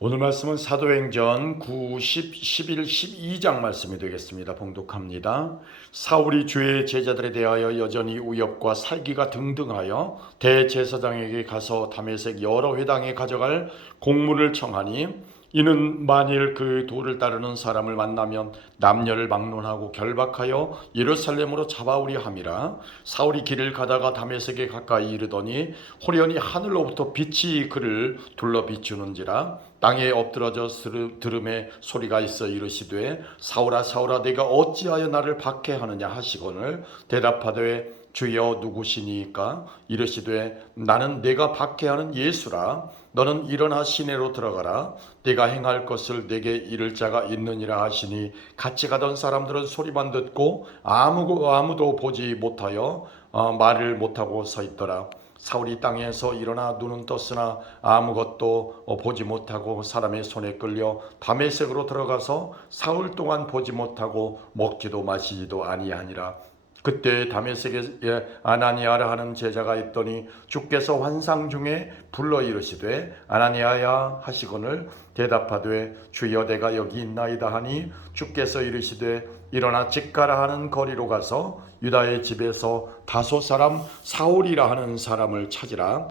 오늘 말씀은 사도행전 9, 10, 11, 12장 말씀이 되겠습니다. 봉독합니다. 사울이 주의 제자들에 대하여 여전히 우엽과 살기가 등등하여 대제사장에게 가서 다메섹 여러 회당에 가져갈 공문을 청하니 이는 만일 그 도를 따르는 사람을 만나면 남녀를 막론하고 결박하여 예루살렘으로 잡아오려 함이라. 사울이 길을 가다가 다메섹에 가까이 이르더니 호련히 하늘로부터 빛이 그를 둘러 비추는지라. 땅에 엎드러져 들음에 소리가 있어 이르시되 사울아 사울아 내가 어찌하여 나를 박해하느냐 하시거늘 대답하되 주여 누구시니까? 이르시되 나는 내가 박해하는 예수라. 너는 일어나 시내로 들어가라. 내가 행할 것을 내게 이를 자가 있느니라 하시니 같이 가던 사람들은 소리만 듣고 아무도 보지 못하여 말을 못하고 서 있더라. 사울이 땅에서 일어나 눈은 떴으나 아무것도 보지 못하고 사람의 손에 끌려 다메섹으로 들어가서 사흘 동안 보지 못하고 먹지도 마시지도 아니하니라. 그때 다메섹에 아나니아라 하는 제자가 있더니 주께서 환상 중에 불러 이르시되 아나니아야 하시거늘 대답하되 주여 내가 여기 있나이다 하니 주께서 이르시되 일어나 직가라 하는 거리로 가서 유다의 집에서 다소 사람 사울이라 하는 사람을 찾으라.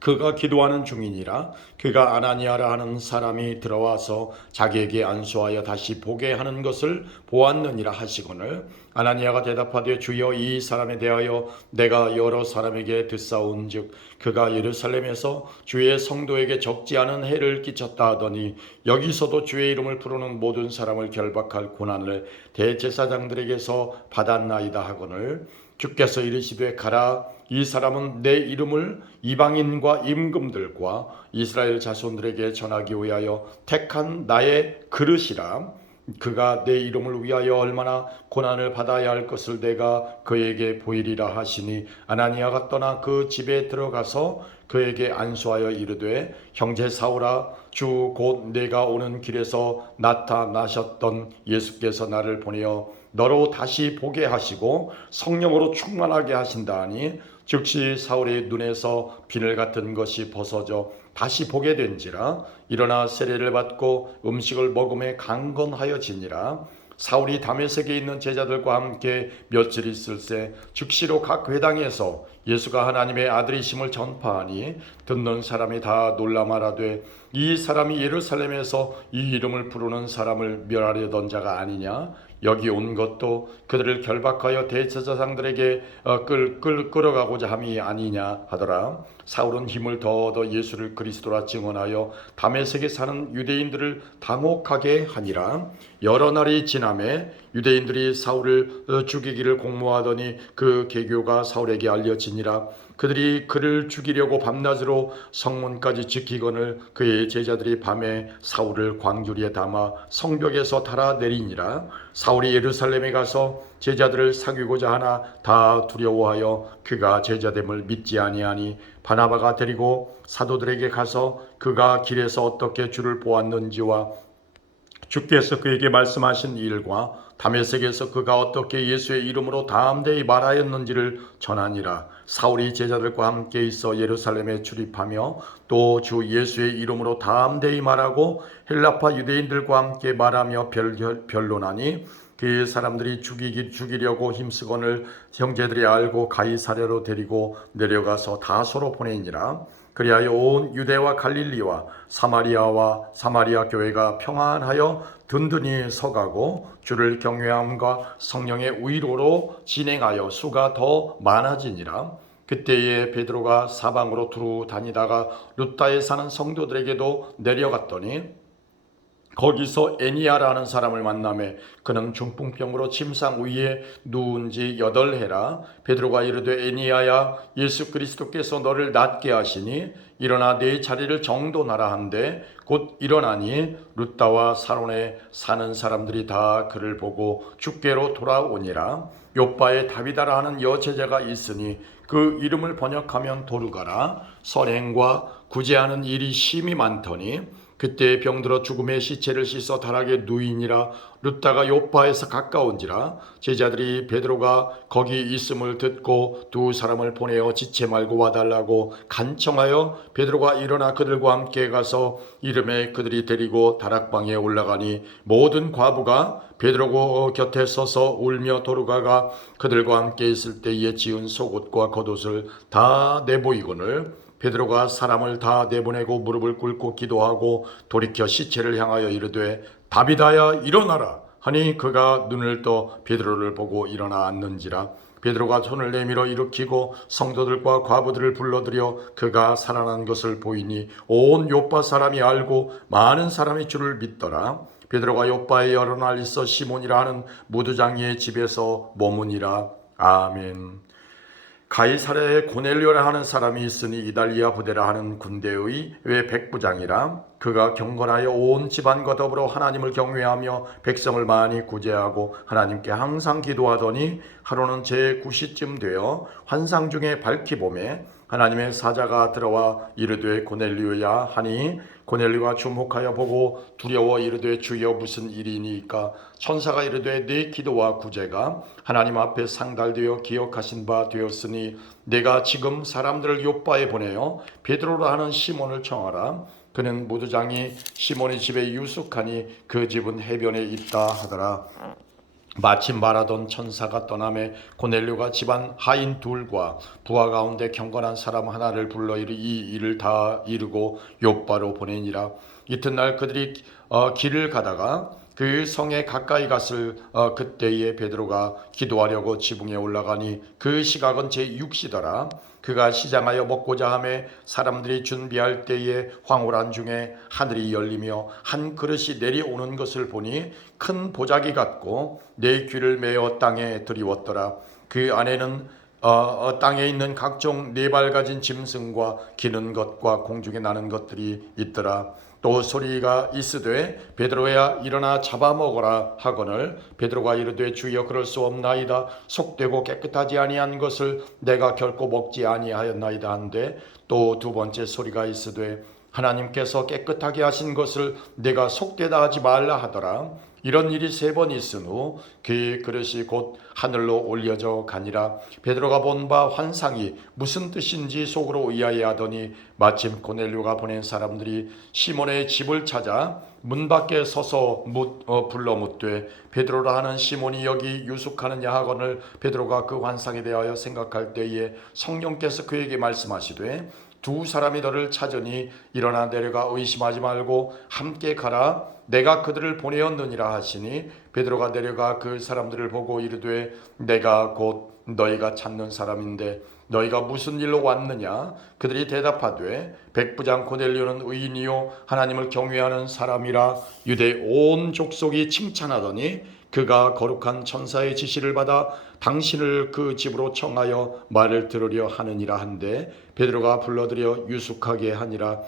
그가 기도하는 중이니라. 그가 아나니아라 하는 사람이 들어와서 자기에게 안수하여 다시 보게 하는 것을 보았느니라 하시거늘 아나니아가 대답하되 주여 이 사람에 대하여 내가 여러 사람에게 듣사온즉 그가 예루살렘에서 주의 성도에게 적지 않은 해를 끼쳤다 하더니 여기서도 주의 이름을 부르는 모든 사람을 결박할 고난을 대제사장들에게서 받았나이다 하거늘 주께서 이르시되 가라. 이 사람은 내 이름을 이방인과 임금들과 이스라엘 자손들에게 전하기 위하여 택한 나의 그릇이라. 그가 내 이름을 위하여 얼마나 고난을 받아야 할 것을 내가 그에게 보이리라 하시니 아나니아가 떠나 그 집에 들어가서 그에게 안수하여 이르되 형제 사울아 주 곧 내가 오는 길에서 나타나셨던 예수께서 나를 보내어 너로 다시 보게 하시고 성령으로 충만하게 하신다 하니 즉시 사울의 눈에서 비늘 같은 것이 벗어져 다시 보게 된지라. 일어나 세례를 받고 음식을 먹음에 강건하여지니라. 사울이 다메섹에 있는 제자들과 함께 며칠 있을새 즉시로 각 회당에서 예수가 하나님의 아들이심을 전파하니 듣는 사람이 다 놀라 말하되 이 사람이 예루살렘에서 이 이름을 부르는 사람을 멸하려던 자가 아니냐. 여기 온 것도 그들을 결박하여 대제사장들에게 끌어가고자 함이 아니냐 하더라. 사울은 힘을 더 얻어 예수를 그리스도라 증언하여 다메섹에 사는 유대인들을 당혹하게 하니라. 여러 날이 지나매 유대인들이 사울을 죽이기를 공모하더니 그 계교가 사울에게 알려지니라. 그들이 그를 죽이려고 밤낮으로 성문까지 지키거늘 그의 제자들이 밤에 사울을 광주리에 담아 성벽에서 달아내리니라. 사울이 예루살렘에 가서 제자들을 사귀고자 하나 다 두려워하여 그가 제자됨을 믿지 아니하니 바나바가 데리고 사도들에게 가서 그가 길에서 어떻게 주를 보았는지와 주께서 그에게 말씀하신 일과 다메섹에서 그가 어떻게 예수의 이름으로 담대히 말하였는지를 전하니라. 사울이 제자들과 함께 있어 예루살렘에 출입하며 또 주 예수의 이름으로 담대히 말하고 헬라파 유대인들과 함께 말하며 변론하니 그 사람들이 죽이려고 힘쓰거늘 형제들이 알고 가이사랴로 데리고 내려가서 다소로 보내니라. 그리하여 온 유대와 갈릴리와 사마리아 교회가 평안하여 든든히 서가고 주를 경외함과 성령의 위로로 진행하여 수가 더 많아지니라. 그때에 베드로가 사방으로 두루 다니다가 룻다에 사는 성도들에게도 내려갔더니 거기서 애니아라는 사람을 만나매 그는 중풍병으로 침상 위에 누운 지 8해라. 베드로가 이르되 애니아야 예수 그리스도께서 너를 낫게 하시니 일어나 네 자리를 정돈하라 한데 곧 일어나니 룻다와 사론에 사는 사람들이 다 그를 보고 주께로 돌아오니라. 요바에 다비다라 하는 여제자가 있으니 그 이름을 번역하면 도르가라. 선행과 구제하는 일이 심히 많더니 그때 병들어 죽음의 시체를 씻어 다락에 누이니라. 룻다가 요파에서 가까운지라. 제자들이 베드로가 거기 있음을 듣고 두 사람을 보내어 지체 말고 와달라고 간청하여 베드로가 일어나 그들과 함께 가서 이름에 그들이 데리고 다락방에 올라가니 모든 과부가 베드로 곁에 서서 울며 도르가가 그들과 함께 있을 때에 지은 속옷과 겉옷을 다 내보이거늘 베드로가 사람을 다 내보내고 무릎을 꿇고 기도하고 돌이켜 시체를 향하여 이르되 다비다야 일어나라 하니 그가 눈을 떠 베드로를 보고 일어나 앉는지라. 베드로가 손을 내밀어 일으키고 성도들과 과부들을 불러들여 그가 살아난 것을 보이니 온 요파 사람이 알고 많은 사람이 주를 믿더라. 베드로가 요파에 여러 날 있어 시몬이라 하는 무두장이의 집에서 머무니라. 아멘. 가이사랴에 고넬료라 하는 사람이 있으니 이달리아 부대라 하는 군대의 백부장이라. 그가 경건하여 온 집안과 더불어 하나님을 경외하며 백성을 많이 구제하고 하나님께 항상 기도하더니 하루는 제9시쯤 되어 환상 중에 밝히 보매 하나님의 사자가 들어와 이르되 고넬료야 하니 고넬료가 주목하여 보고 두려워 이르되 주여 무슨 일이니까. 천사가 이르되 네 기도와 구제가 하나님 앞에 상달되어 기억하신 바 되었으니 내가 지금 사람들을 요빠에 보내어 베드로라 하는 시몬을 청하라. 그는 무두장이 시몬의 집에 유숙하니 그 집은 해변에 있다 하더라. 마침 말하던 천사가 떠나매 고넬료가 집안 하인 둘과 부하 가운데 경건한 사람 하나를 불러 이 일을 다 이루고 요빠로 보내니라. 이튿날 그들이 길을 가다가 그 성에 가까이 갔을 그때에 베드로가 기도하려고 지붕에 올라가니 그 시각은 제6시더라. 그가 시장하여 먹고자 하매 사람들이 준비할 때에 황홀한 중에 하늘이 열리며 한 그릇이 내려오는 것을 보니 큰 보자기 같고 내 귀를 메어 땅에 들이웠더라. 그 안에는 땅에 있는 각종 네 발 가진 짐승과 기는 것과 공중에 나는 것들이 있더라. 또 소리가 있으되 베드로야 일어나 잡아먹어라 하거늘 베드로가 이르되 주여 그럴 수 없나이다. 속되고 깨끗하지 아니한 것을 내가 결코 먹지 아니하였나이다 한데 또 두 번째 소리가 있으되 하나님께서 깨끗하게 하신 것을 내가 속되다 하지 말라 하더라. 이런 일이 3번 있은 후 그 그릇이 곧 하늘로 올려져 가니라. 베드로가 본 바 환상이 무슨 뜻인지 속으로 의아해하더니 마침 고넬료가 보낸 사람들이 시몬의 집을 찾아 문 밖에 서서 불러 묻되 베드로라 하는 시몬이 여기 유숙하느냐 하거늘 베드로가 그 환상에 대하여 생각할 때에 성령께서 그에게 말씀하시되 두 사람이 너를 찾으니 일어나 내려가 의심하지 말고 함께 가라. 내가 그들을 보내었느니라 하시니 베드로가 내려가 그 사람들을 보고 이르되 내가 곧 너희가 찾는 사람인데 너희가 무슨 일로 왔느냐. 그들이 대답하되 백부장 고넬료는 의인이요 하나님을 경외하는 사람이라 유대 온 족속이 칭찬하더니 그가 거룩한 천사의 지시를 받아 당신을 그 집으로 청하여 말을 들으려 하느니라 한데 베드로가 불러들여 유숙하게 하니라.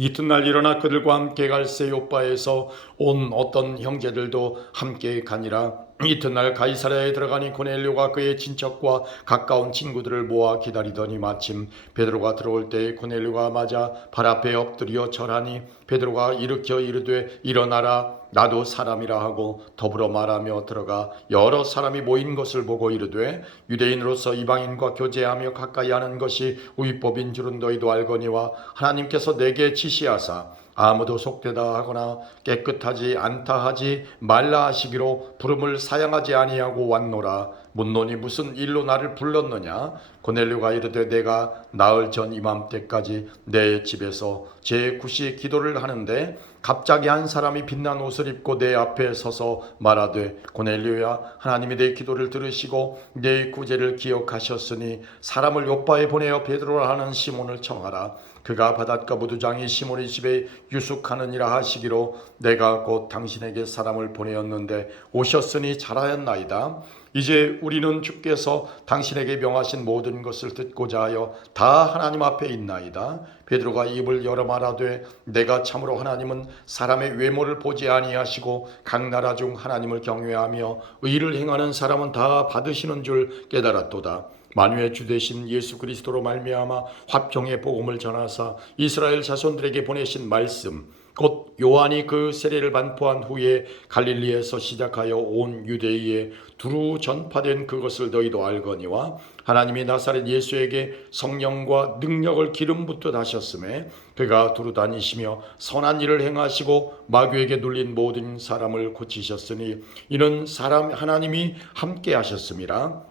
이튿날 일어나 그들과 함께 갈새 요빠에서 온 어떤 형제들도 함께 가니라. 이튿날 가이사랴에 들어가니 고넬료가 그의 친척과 가까운 친구들을 모아 기다리더니 마침 베드로가 들어올 때에 고넬료가 맞아 발 앞에 엎드려 절하니 베드로가 일으켜 이르되 일어나라. 나도 사람이라 하고 더불어 말하며 들어가 여러 사람이 모인 것을 보고 이르되 유대인으로서 이방인과 교제하며 가까이 하는 것이 율법인 줄은 너희도 알거니와 하나님께서 내게 지시하사 아무도 속되다 하거나 깨끗하지 않다 하지 말라 하시기로 부름을 사양하지 아니하고 왔노라. 묻노니 무슨 일로 나를 불렀느냐. 고넬료가 이르되 내가 나흘 전 이맘때까지 내 집에서 제9시 기도를 하는데 갑자기 한 사람이 빛난 옷을 입고 내 앞에 서서 말하되 고넬료야 하나님이 내 기도를 들으시고 내 구제를 기억하셨으니 사람을 요빠에 보내어 베드로라 하는 시몬을 청하라. 그가 바닷가 무두장이 시몬의 집에 유숙하느니라 하시기로 내가 곧 당신에게 사람을 보내었는데 오셨으니 잘하였나이다. 이제 우리는 주께서 당신에게 명하신 모든 것을 듣고자 하여 다 하나님 앞에 있나이다. 베드로가 입을 열어 말하되 내가 참으로 하나님은 사람의 외모를 보지 아니하시고 각 나라 중 하나님을 경외하며 의를 행하는 사람은 다 받으시는 줄 깨달았도다. 만유의 주 되신 예수 그리스도로 말미암아 화평의 복음을 전하사 이스라엘 자손들에게 보내신 말씀 곧 요한이 그 세례를 반포한 후에 갈릴리에서 시작하여 온 유대에 두루 전파된 그것을 너희도 알거니와 하나님이 나사렛 예수에게 성령과 능력을 기름 붓듯 하셨음에 그가 두루 다니시며 선한 일을 행하시고 마귀에게 눌린 모든 사람을 고치셨으니 이는 하나님이 함께 하셨음이라.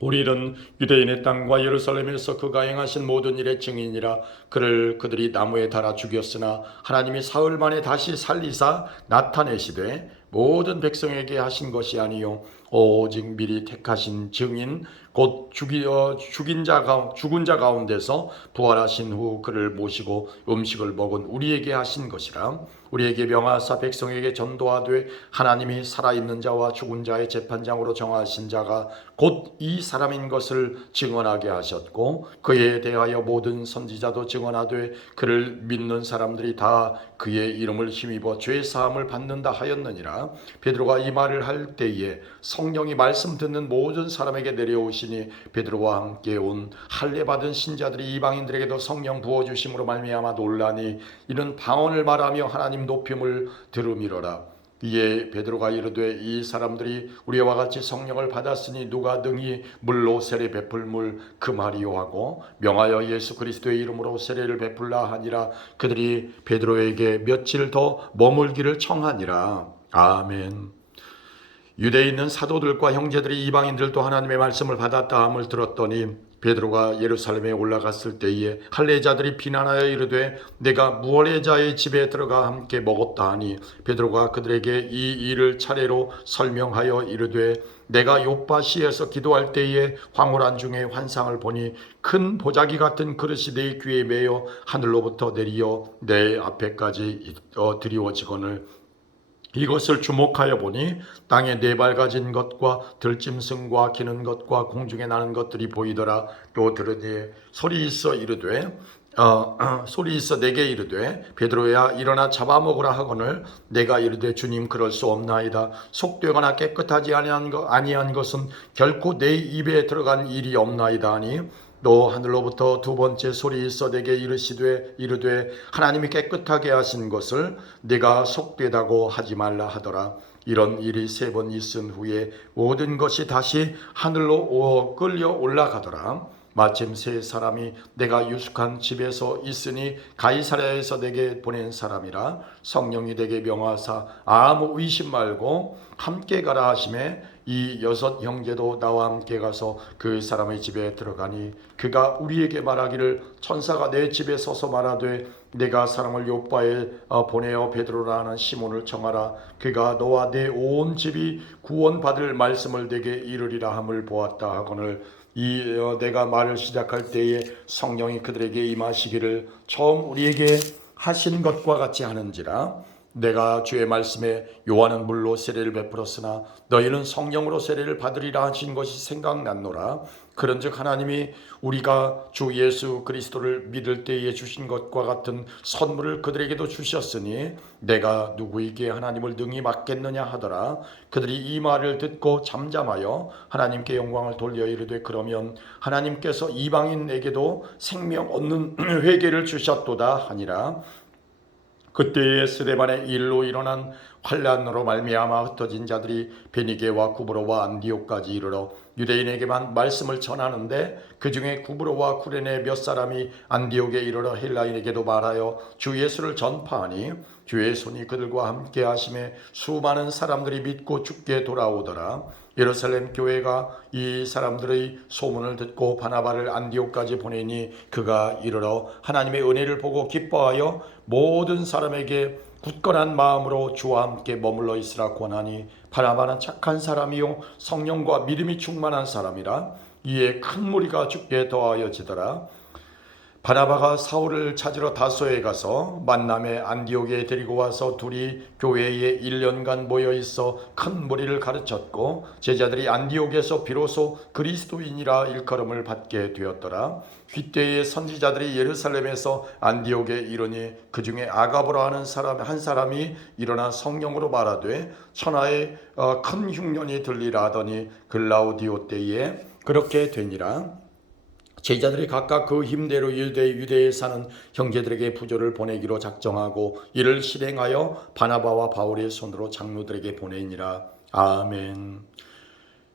우리는 유대인의 땅과 예루살렘에서 그가 행하신 모든 일의 증인이라. 그들이 나무에 달아 죽였으나 하나님이 사흘 만에 다시 살리사 나타내시되 모든 백성에게 하신 것이 아니요 오직 미리 택하신 증인 곧 죽은 자 가운데서 부활하신 후 그를 모시고 음식을 먹은 우리에게 하신 것이라. 우리에게 명하사 백성에게 전도하되 하나님이 살아있는 자와 죽은 자의 재판장으로 정하신 자가 곧 이 사람인 것을 증언하게 하셨고 그에 대하여 모든 선지자도 증언하되 그를 믿는 사람들이 다 그의 이름을 힘입어 죄 사함을 받는다 하였느니라. 베드로가 이 말을 할 때에 성령이 말씀 듣는 모든 사람에게 내려오시니 베드로와 함께 온 할례 받은 신자들이 이방인들에게도 성령 부어주심으로 말미암아 놀라니 이는 방언을 말하며 하나님 높임을 들음이로라. 이에 베드로가 이르되 이 사람들이 우리와 같이 성령을 받았으니 누가 능히 물로 세례 베풀물 금하리요 하고 명하여 예수 그리스도의 이름으로 세례를 베풀라 하니라. 그들이 베드로에게 며칠 더 머물기를 청하니라. 아멘. 유대에 있는 사도들과 형제들이 이방인들도 하나님의 말씀을 받았다 함을 들었더니 베드로가 예루살렘에 올라갔을 때에 할례자들이 비난하여 이르되 내가 무할례자의 집에 들어가 함께 먹었다 하니 베드로가 그들에게 이 일을 차례로 설명하여 이르되 내가 요파시에서 기도할 때에 황홀한 중에 환상을 보니 큰 보자기 같은 그릇이 내 귀에 매여 하늘로부터 내리어 내 앞에까지 드리워지거늘 이것을 주목하여 보니 땅에 네 발 가진 것과 들짐승과 기는 것과 공중에 나는 것들이 보이더라. 또 들으니 소리 있어 내게 이르되 베드로야 일어나 잡아먹으라 하거늘 내가 이르되 주님 그럴 수 없나이다. 속되거나 깨끗하지 아니한 것은 결코 내 입에 들어간 일이 없나이다 하니 또 하늘로부터 두 번째 소리 있어 내게 이르되 하나님이 깨끗하게 하신 것을 네가 속되다고 하지 말라 하더라. 이런 일이 세 번 있은 후에 모든 것이 다시 하늘로 끌려 올라가더라. 마침 세 사람이 내가 유숙한 집에서 있으니 가이사랴에서 내게 보낸 사람이라. 성령이 내게 명하사 아무 의심 말고 함께 가라 하시매 이 여섯 형제도 나와 함께 가서 그 사람의 집에 들어가니 그가 우리에게 말하기를 천사가 내 집에 서서 말하되 내가 사람을 요빠에 보내어 베드로라는 시몬을 청하라. 그가 너와 내 온 집이 구원받을 말씀을 내게 이르리라 함을 보았다 하거늘 내가 말을 시작할 때에 성령이 그들에게 임하시기를 처음 우리에게 하신 것과 같이 하는지라. 내가 주의 말씀에 요한은 물로 세례를 베풀었으나 너희는 성령으로 세례를 받으리라 하신 것이 생각났노라. 그런즉 하나님이 우리가 주 예수 그리스도를 믿을 때에 주신 것과 같은 선물을 그들에게도 주셨으니 내가 누구에게 하나님을 능히 맡겠느냐 하더라. 그들이 이 말을 듣고 잠잠하여 하나님께 영광을 돌려 이르되 그러면 하나님께서 이방인에게도 생명 얻는 회개를 주셨도다 하니라. 그때에 스데반의 일로 일어난 환란으로 말미암아 흩어진 자들이 베니게와 구브로와 안디옥까지 이르러 유대인에게만 말씀을 전하는데 그중에 구브로와 쿠레네 몇 사람이 안디옥에 이르러 헬라인에게도 말하여 주 예수를 전파하니 주의 손이 그들과 함께 하심에 수많은 사람들이 믿고 죽게 돌아오더라. 예루살렘 교회가 이 사람들의 소문을 듣고 바나바를 안디옥까지 보내니 그가 이르러 하나님의 은혜를 보고 기뻐하여 모든 사람에게 굳건한 마음으로 주와 함께 머물러 있으라 권하니 바나바는 착한 사람이요 성령과 믿음이 충만한 사람이라. 이에 큰 무리가 죽게 더하여지더라. 바나바가 사울을 찾으러 다소에 가서 만남에 안디옥에 데리고 와서 둘이 교회에 1년간 모여 있어 큰 무리를 가르쳤고 제자들이 안디옥에서 비로소 그리스도인이라 일컬음을 받게 되었더라. 휘때의 선지자들이 예루살렘에서 안디옥에 이르니 그 중에 아가보라 하는 한 사람이 일어나 성령으로 말하되 천하에 큰 흉년이 들리라 하더니 글라우디오 때에 그렇게 되니라. 제자들이 각각 그 힘대로 유대에 사는 형제들에게 부조를 보내기로 작정하고 이를 실행하여 바나바와 바울의 손으로 장로들에게 보내니라. 아멘.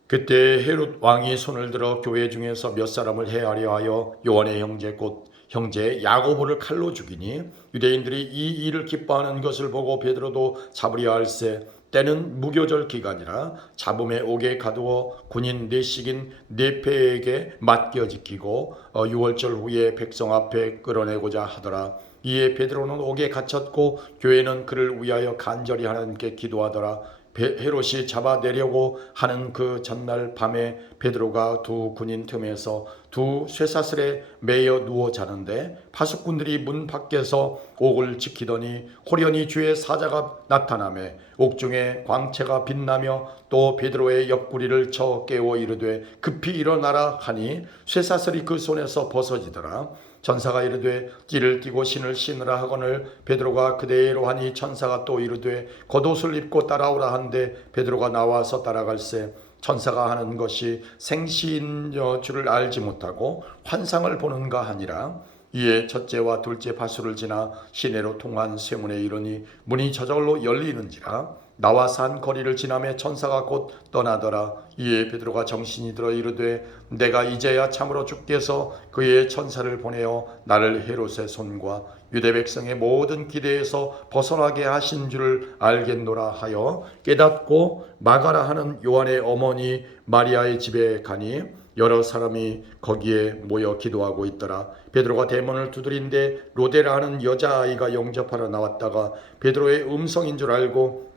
그때 헤롯 왕이 손을 들어 교회 중에서 몇 사람을 해하려 하여 요한의 형제 곧 형제 야고보를 칼로 죽이니 유대인들이 이 일을 기뻐하는 것을 보고 베드로도 잡으려 할세. 때는 무교절 기간이라 잡음에 옥에 가두어 군인 내식인 네페에게 맡겨 지키고 유월절 후에 백성 앞에 끌어내고자 하더라. 이에 베드로는 옥에 갇혔고 교회는 그를 위하여 간절히 하나님께 기도하더라. 헤롯이 잡아내려고 하는 그 전날 밤에 베드로가 두 군인 틈에서 두 쇠사슬에 매여 누워 자는데 파수꾼들이 문 밖에서 옥을 지키더니 호련히 주의 사자가 나타나매 옥중에 광채가 빛나며 또 베드로의 옆구리를 쳐 깨워 이르되 급히 일어나라 하니 쇠사슬이 그 손에서 벗어지더라. 천사가 이르되 띠를 띠고 신을 신으라 하거늘 베드로가 그대로 하니 천사가 또 이르되 겉옷을 입고 따라오라 한데 베드로가 나와서 따라갈세. 천사가 하는 것이 생시인 줄을 알지 못하고 환상을 보는가 하니라. 이에 첫째와 둘째 파수를 지나 시내로 통한 쇠문에 이르니 문이 저절로 열리는지라. 나와 산 거리를 지나매 천사가 곧 떠나더라. 이에 베드로가 정신이 들어 이르되 내가 이제야 참으로 주께서 그의 천사를 보내어 나를 헤롯의 손과 유대 백성의 모든 기대에서 벗어나게 하신 줄을 알겠노라 하여 깨닫고 마가라 하는 요한의 어머니 마리아의 집에 가니 여러 사람이 거기에 모여 기도하고 있더라. 베드로가 대문을 두드린데 로데라 하는 여자아이가 영접하러 나왔다가 베드로의 음성인 줄 알고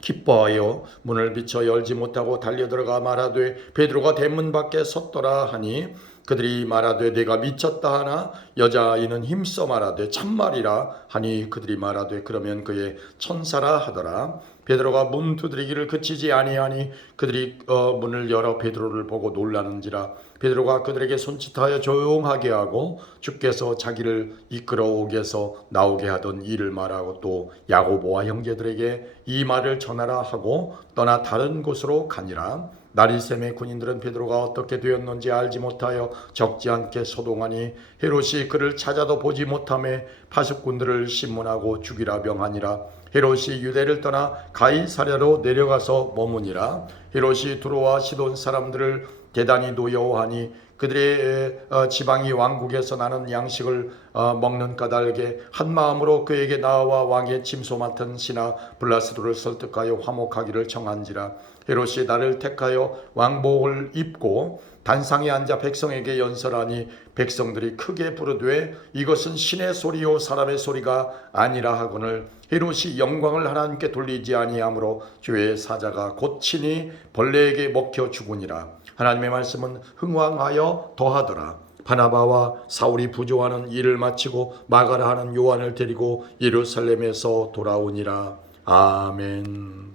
기뻐하여 문을 비쳐 열지 못하고 달려들어가 말하되 베드로가 대문 밖에 섰더라 하니 그들이 말하되 내가 미쳤다 하나 여자아이는 힘써 말하되 참말이라 하니 그들이 말하되 그러면 그의 천사라 하더라. 베드로가 문 두드리기를 그치지 아니하니 그들이 문을 열어 베드로를 보고 놀라는지라. 베드로가 그들에게 손짓하여 조용하게 하고 주께서 자기를 이끌어 옥에서 나오게 하던 일을 말하고 또 야고보와 형제들에게 이 말을 전하라 하고 떠나 다른 곳으로 가니라. 나리샘의 군인들은 베드로가 어떻게 되었는지 알지 못하여 적지 않게 소동하니 헤롯이 그를 찾아도 보지 못하며 파수꾼들을 신문하고 죽이라 명하니라. 헤롯이 유대를 떠나 가이사랴로 내려가서 머무니라. 헤롯이 두로와 시돈 사람들을 대단히 노여워하니 그들의 지방이 왕국에서 나는 양식을 먹는 까닭에 한 마음으로 그에게 나와 왕의 침소 맡은 신하 블라스도를 설득하여 화목하기를 청한지라. 헤롯이 나를 택하여 왕복을 입고 단상에 앉아 백성에게 연설하니 백성들이 크게 부르되 이것은 신의 소리요 사람의 소리가 아니라 하거늘 헤롯이 영광을 하나님께 돌리지 아니하므로 주의 사자가 곧 친히 벌레에게 먹혀 죽으니라. 하나님의 말씀은 흥왕하여 더하더라. 바나바와 사울이 부조하는 일을 마치고 마가라 하는 요한을 데리고 예루살렘에서 돌아오니라. 아멘.